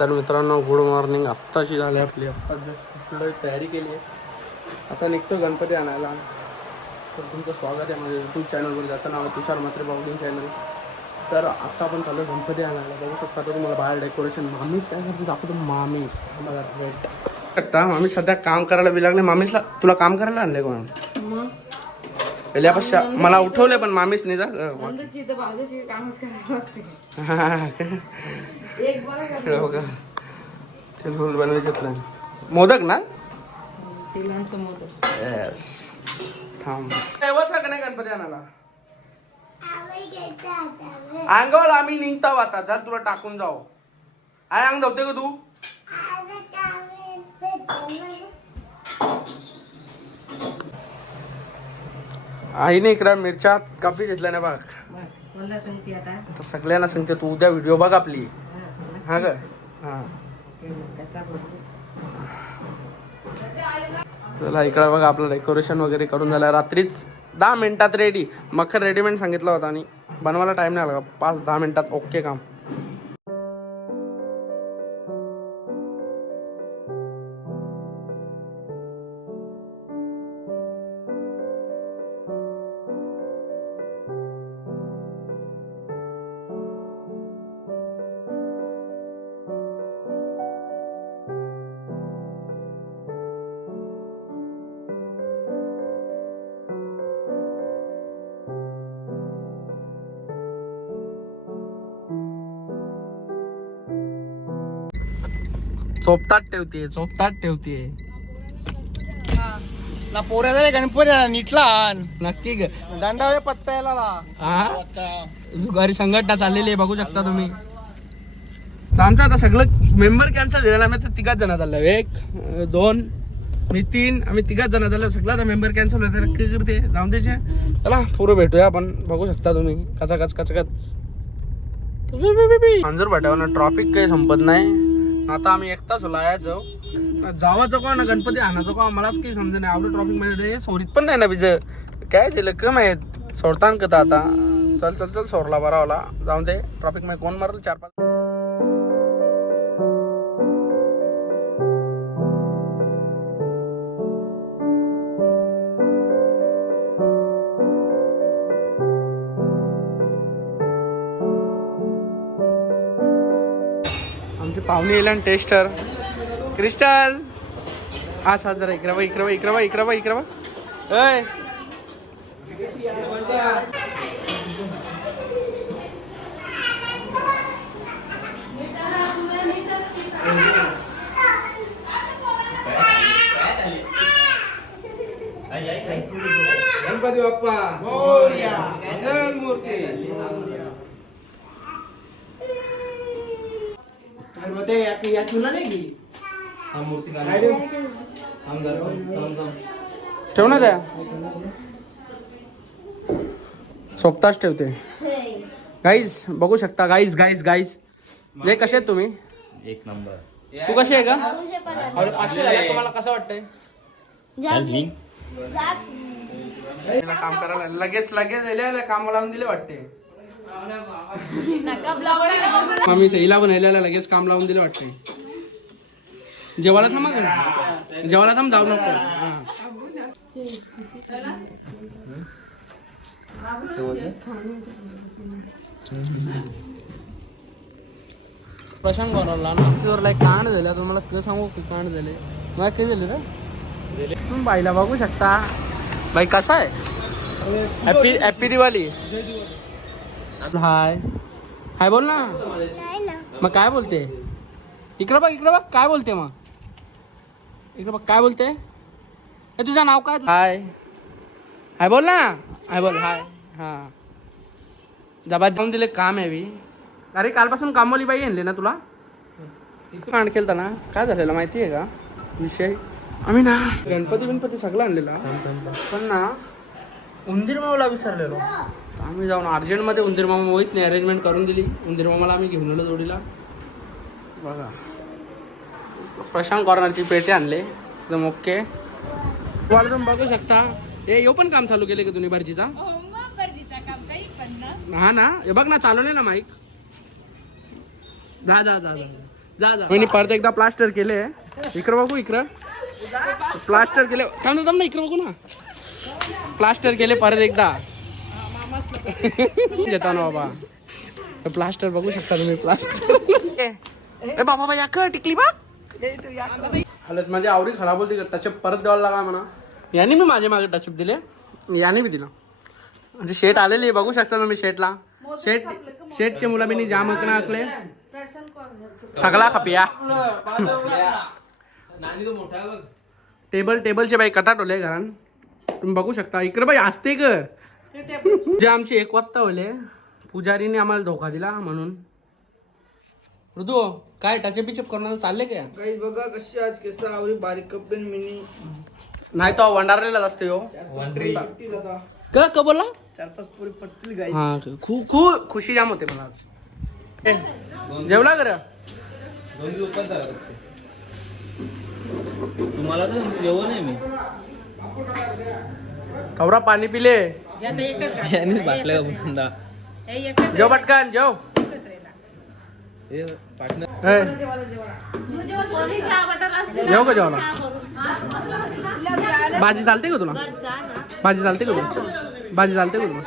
तर मित्रांनो good morning. आत्ताशी झाली आपली. आत्ता जस्ट तयारी केली आहे. आता निघतो गणपती आणायला. तर तुमचं स्वागत आहे माझ्या यूट्यूब चॅनलवर, ज्याचं नाव आहे तुषार म्हात्रे ब्लॉगिंग चॅनल. तर आत्ता आपण चालू गणपती आणायला. बघू शकता तर तुम्हाला बाहेर डेकोरेशन. मामीस काय करतो दाखवतो. मामीस बघा शकता. मामीस सध्या काम करायला बी लागले. मामीसला तुला काम करायला आणले कोण? पहिल्यापासून मला उठवले पण मामीस नाही जा. बनवायचं मोदक ना. थांब तेव्हाच का नाही गणपती आणायला. अंगावर आम्ही निघताव आता. चल तुला टाकून जाऊ. आय अंग धावते का तू. आईने इकडे मिरच्या कापी घेतल्या ना बघ. आता सगळ्यांना सांगते तू उद्या व्हिडिओ बघ आपली. हा काय हा चला इकडे बघा आपलं डेकोरेशन वगैरे करून झालं. रात्रीच 10 मिनिटात रेडी. मखर रेडीमेड सांगितलं होता आणि बनवायला टाइम नाही लागला. 5-10 मिनिटात ओके काम. चोपतात ठेवते ना पोऱ्या झाले गणपती नीटला नक्की ग. दांडावर पत्ता याला जुगारी संघटना चाललेली आहे बघू शकता तुम्ही. तर आमचं आता सगळं मेंबर कॅन्सल झालेला. आम्ही आता 3 जण झालं. 1 2 मी 3 आम्ही 3 जण झालं. सगळं आता मेंबर कॅन्सल होते. नक्की करते जाऊन द्यायचे. चला पुरं भेटूया आपण. बघू शकता तुम्ही कचाकच अंजूर भाट्यावर ट्रॉफिक काही संपत नाही. आता आम्ही 1 तास लायाचं जावाचं का ना गणपती आणायचं का मलाच काही समजा नाही. आवडं ट्रॉफिक मध्ये सोरीत पण नाही ना बीज काय झालं कम आहेत सोडतान कथा. आता चल सोरला बरावला जाऊन दे. ट्रॉफिक मध्ये कोण मारलं 4-5. आमची पाहुणे येईल आणि टेस्टर क्रिस्टल हा साथ जरा इकडे बा. अय गणपती बाप्पा मोरया. मूर्ती या तुला नाही गेली हा मूर्ती ठेव ना त्या सोबताच ठेवते. गाईज बघू शकता. गाईज जे कसे आहेत तुम्ही. 1 नंबर. तू कशी आहे का. 500 झाले तुम्हाला कसं वाटतंय. काम करायला लगेच काम लावून दिले वाटते. आम्ही सईला बनवलेला लगेच काम लावून दिले वाटते. जेवायला थांब जाऊ नको. प्रशांत बनवला ना आमच्यावर कांड झालं. तुम्हाला काय सांगू कांड झाले. मला काय झालं रे तुम्ही बाईला बघू शकता. बाई कसा आहे. हॅपी दिवाळी. हाय बोल ना. मग काय बोलते. इकडे बघ काय बोलते. मग इकडे बघ काय बोलते. तुझं नाव काय. हाय बोल ना. हाय बोल. हाय हा जबाद जाऊन दिले काम आहे बी. अरे कालपासून कामवाली बाई आणली ना तुला. कांड केलता ना. काय झालेलं माहिती आहे का विषय. आम्ही ना गणपती सगळं आणलेला पण ना उंदीर मामाला विसरलेलो. आम्ही जाऊन अर्जंटमध्ये उंदीर मामा होईत नाही अरेंजमेंट करून दिली. उंदीर मामाला आम्ही घेऊन आलो जोडीला. बघा प्रशांत कॉर्नरची पेटे आणले एकदम ओके. तुम्हाला तुम्ही बघू शकता. हे यो पण काम चालू केले का तुम्ही भरजीचा. हा ना हे बघ ना चालवले ना माईक. जा जा जा मी परत एकदा प्लास्टर केले. इकडं बघू इकडं प्लास्टर केले. थांब ना इकडं बघू ना. प्लास्टर केले परत एकदा देता ना बाबा. प्लास्टर बघू शकता तुम्ही. प्लास्टर बाबा या कर टिकली बा हालत माझी आवडी खराब होती. टचअप परत द्यावा लागा म्हणा. याने मी माझे मागे टचअप दिले. याने मी दिला. म्हणजे शेट आलेली आहे बघू शकता तुम्ही. शेटचे मुला मी जाम हकणं हाकले सगळा खपिया. टेबलचे बाई कटाट होले घरान तुम्ही बघू शकता. इकडे बाई असते ग जे आमची 1 वाजता होले. पुजारीने आम्हाला धोका दिला म्हणून. ऋतू काय टचअप बिचअप करणार चालले काय? काही बघा कशी आज केस आवरी बारीक कपडे मिनी नाही तो वंडारलेलाच असते हो. का बोला 4-5 पुरी पटतील गाई. हा खूप खुशी जाम होते मला आज. जेवला कर तुम्हाला तर जेवण आहे मी कवरा पाणी पिले. यांनीच बाटल्या का बुंदा जेव पटकन जेव. हे पाटणं जेव का जेवला. भाजी चालते का तुला? भाजी चालते का तुला?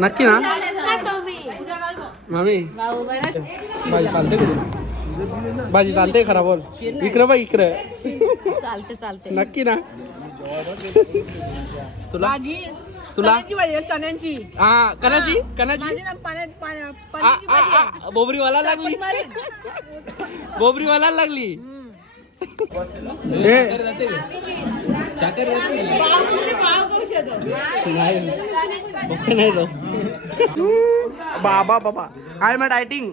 नक्की ना मामी भाजी चालते का तुला? भाजी चालते खरा बोल. इकडं बघ इकडं चालते नक्की ना तुला चण्याची हा कणाची बोबरी वाला लागली. बाबा आय मॅट डायटिंग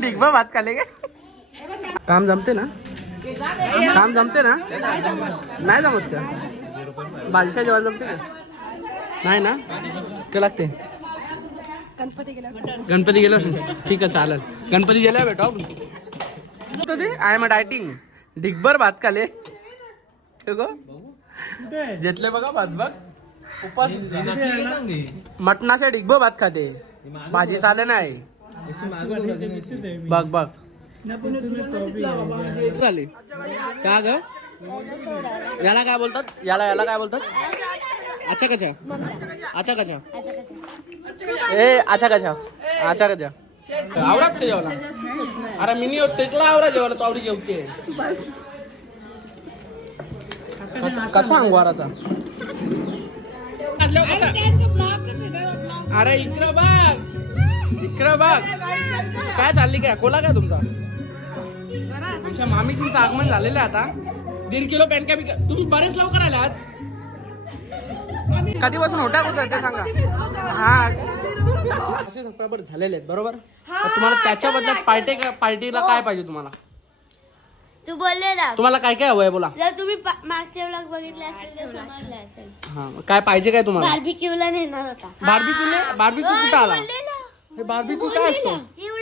डिगबा भात खाले का? काम जमते ना नाही जमत का? भाजीच्या जेवण जमते का? नाही ना काय लागते? गणपती गेलो ठीक आहे चालेल. गणपती गेला बेटा. आय एम डायटिंग डिगभर भात खाले घेतले बघा भात बघ. उपास मटणाच्या डिगभर भात खाते. भाजी चाले नाही बघ झाली का ग? याला काय बोलतात? अच्छा कचा आवराच का जेवला? अरे मिनी टेकला आवरा जेवला तो आवडी जेवते. कसा अंगवाराचा? अरे इकडं बघ काय चालली काय? कोला काय तुमचा? आमच्या मामीचं आगमन झालेलं आहे आता. 1.5 किलो पॅनका बिका. तुम्ही बरेच लवकर आले आज. कधीपासून होता होता ते सांगा. हा असे सबस्क्रायबर झालेले आहेत बरोबर. तुम्हाला त्याच्या बदल्यात पार्टीला काय पाहिजे तुम्हाला? तू बोललेला तुम्हाला काय काय हवंय बोला. जर तुम्ही मागचे व्लॉग बघितले असेल तर समजलं असेल. हा काय पाहिजे काय तुम्हाला? बार्बिक्यूला नेणार होता. बार्बिक्यू कुठं आला? हे बार्बिक्यू काय असतो?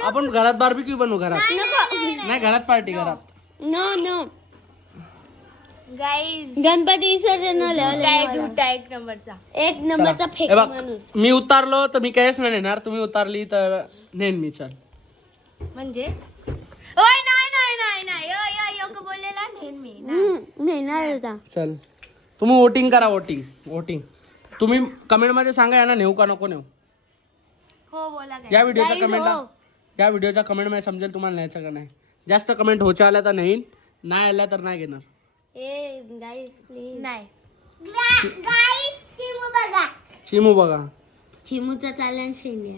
आपण घरात बार्बिक्यू बनवू. घरात नाही घरात पार्टी घरात. नो गाईज गणपती विसर्जन एक नंबरचा फेक हे बघ, माणूस. मी उतारलो तर मी काहीच नाही नेणार. तुम्ही उतारली तर नेन मी. चल म्हणजे ओय नाही बोललेला नेन मी नेणार होता. चल तुम्ही वोटिंग करा. वोटिंग तुम्ही कमेंट मध्ये सांगा यांना नेऊ का नको नेऊ. हो बोला या व्हिडिओच्या कमेंट मध्ये समजेल तुम्हाला न्यायचं का नाही. जास्त कमेंट होच्या आल्या तर नाही आल्या तर नाही घेणार. प्लीज नाही चिमू बघा चिमूचा चालन शेंड्या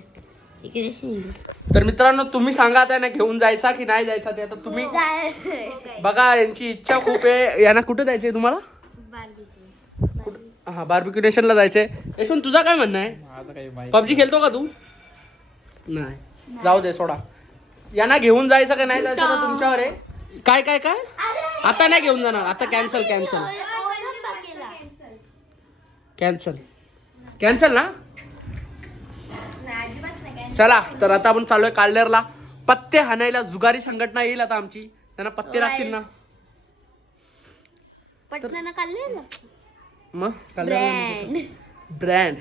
इकडे शेंड्या. तर मित्रांनो तुम्ही सांगा त्यांना घेऊन जायचा की नाही जायचा ते आता तुम्ही बघा. यांची इच्छा खूप आहे. यांना कुठे जायचंय तुम्हाला? हा बार्बिक्यू नेशनला जायचंय. यशवंत तुझा काय म्हणणं आहे? पबजी खेळतो का तू? नाही जाऊ दे सोडा. यांना घेऊन जायचं का नाही जायचं तर तुमच्यावर आहे. काय आता नाही घेऊन जाणार. आता कॅन्सल ना. चला तर आता आपण चालूय काल्लेरला. पत्ते हाणायला जुगारी संघटना येईल आता आमची. त्यांना पत्ते लागतील ना. मग ब्रँड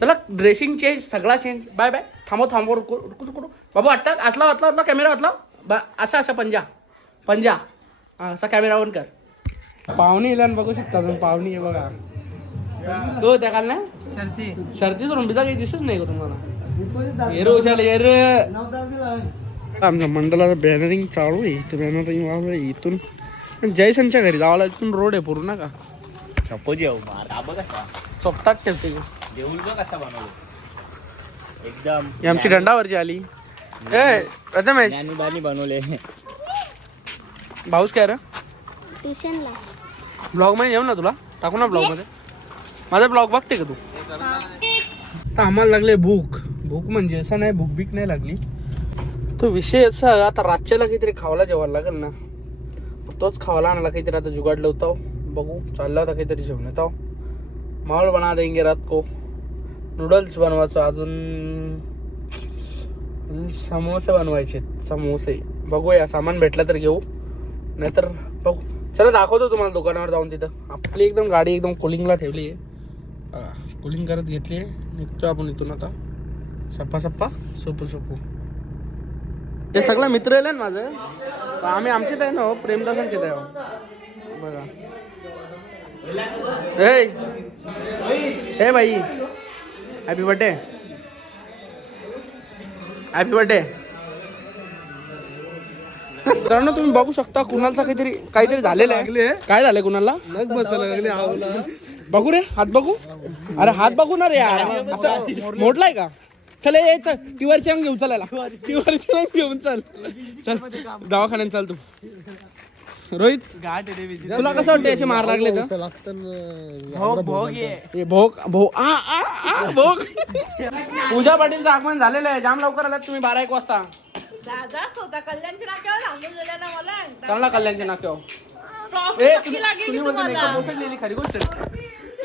चला ड्रेसिंग चेंज सगळा चेंज. बाय थांबव रुको. बाबू आतला कॅमेरा आतला असा पंजा असा कॅमेरा ऑन कर. पाहुणे येईल आणि बघू शकता तुम्ही, पाहुणी आहे बघा. तो त्या काल ना शर्ती रुंबीचा काही दिसत नाही का तुम्हाला? आमच्या मंडळाचं बॅनरिंग चालू आहे. इथं बॅनरिंग वाजलं इथून जयसनच्या घरी जावं, इथून रोड आहे पूर्ण का चोपतात ठेवते. कसा बनवलं एकदम ही आमची दंडावरची आली. ए प्रथमेश बनवले. भाऊस काय रे ट्युशनला ब्लॉग मध्ये येऊ ना, तुला टाकू ना ब्लॉग मध्ये. माझा ब्लॉग बघते का तू? आता आम्हाला लागले भूक म्हणजे असं नाही, भूक बीक नाही लागली. तो विषय असा, आता रातच्याला काहीतरी खावायला जेवायला लागेल ना, तोच खावायला आणायला काहीतरी आता जुगाड लावतो. बघू चालला होता काहीतरी जेवण येतो. मावळ बना देंगे रात को, नूडल्स बनवायचं, अजून समोसे बनवायचे. समोसे बघूया, सामान भेटलं तर घेऊ, नाहीतर बघू. चला दाखवतो तुम्हाला दुकानावर जाऊन. तिथं आपली एकदम गाडी एकदम कुलिंगला ठेवली आहे, कुलिंग करत घेतली आहे. निघतो आपण इथून आता सप्पा सोपू. हे सगळं मित्र आहे ना माझं, आम्ही आमचे आहे ना, प्रेमदासांचे आहे बघा. हे भाई हॅपी बर्थडे. मित्रांनो तुम्ही बघू शकता कुणालचा काहीतरी झालेलं आहे. काय झालंय कुणाला? बघू रे, हात बघू. अरे हात बघू ना रे यार, असं मोडलाय का? चल ये चल, तिवारची अंग घेऊन चालायला, तिवारची अंग घेऊन चल दवाखान्यात चाल तू. रोहित तुला कसं वाटतं असे मार लागले तर? भोग पूजा पाटीलचं आगमन झालेलं आहे. जाम लवकर आलात तुम्ही, 12-1 वाजता. कल्याणच्या नाक्यावर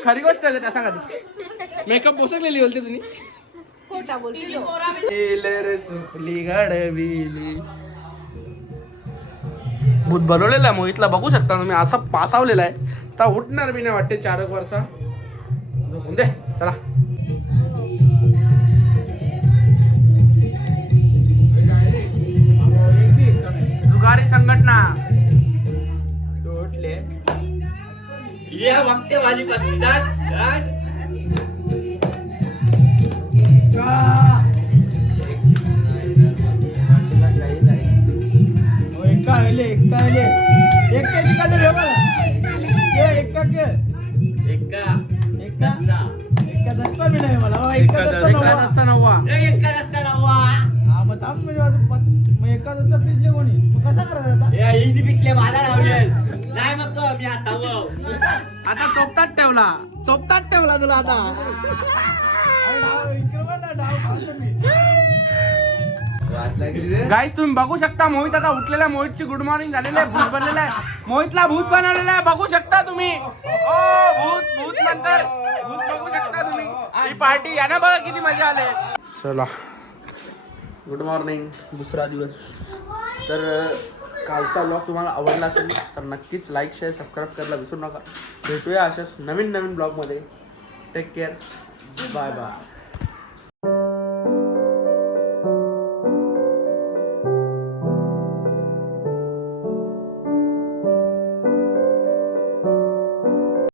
खरी गोष्ट आहे त्या सांगा. मेकअप पोसकलेली बोलते तुम्ही. भूत बनवलेला आहे मोहितला, बघू शकता तुम्ही. असा पासावलेला आहे, तर उठणार बी नाही वाटते 4 वर्षा. दे चला. जुगारी संघटना तोडले बघते माझी पत्नी पिसले माझा लावलेल नाही. मग मी आता चोपतात ठेवला तुला आता. गाईस तुम्ही बघू शकता, मोहित आता उठलेला आहे. मोहितची गुड मॉर्निंग झालेली आहे. भूत बनलेला आहे, मोहितला भूत बनवलेला आहे. बघू शकता तुम्ही. भूत नंतर भूत बघू शकता तुम्ही. ही पार्टी या ना, बघा किती मजा आले. चला गुड मॉर्निंग, दुसरा दिवस. तर कालचा ब्लॉग तुम्हाला आवडला असेल तर नक्कीच लाईक शेअर सबस्क्राईब करायला विसरू नका. भेटूया अशाच नवीन ब्लॉगमध्ये. Take care, bye bye.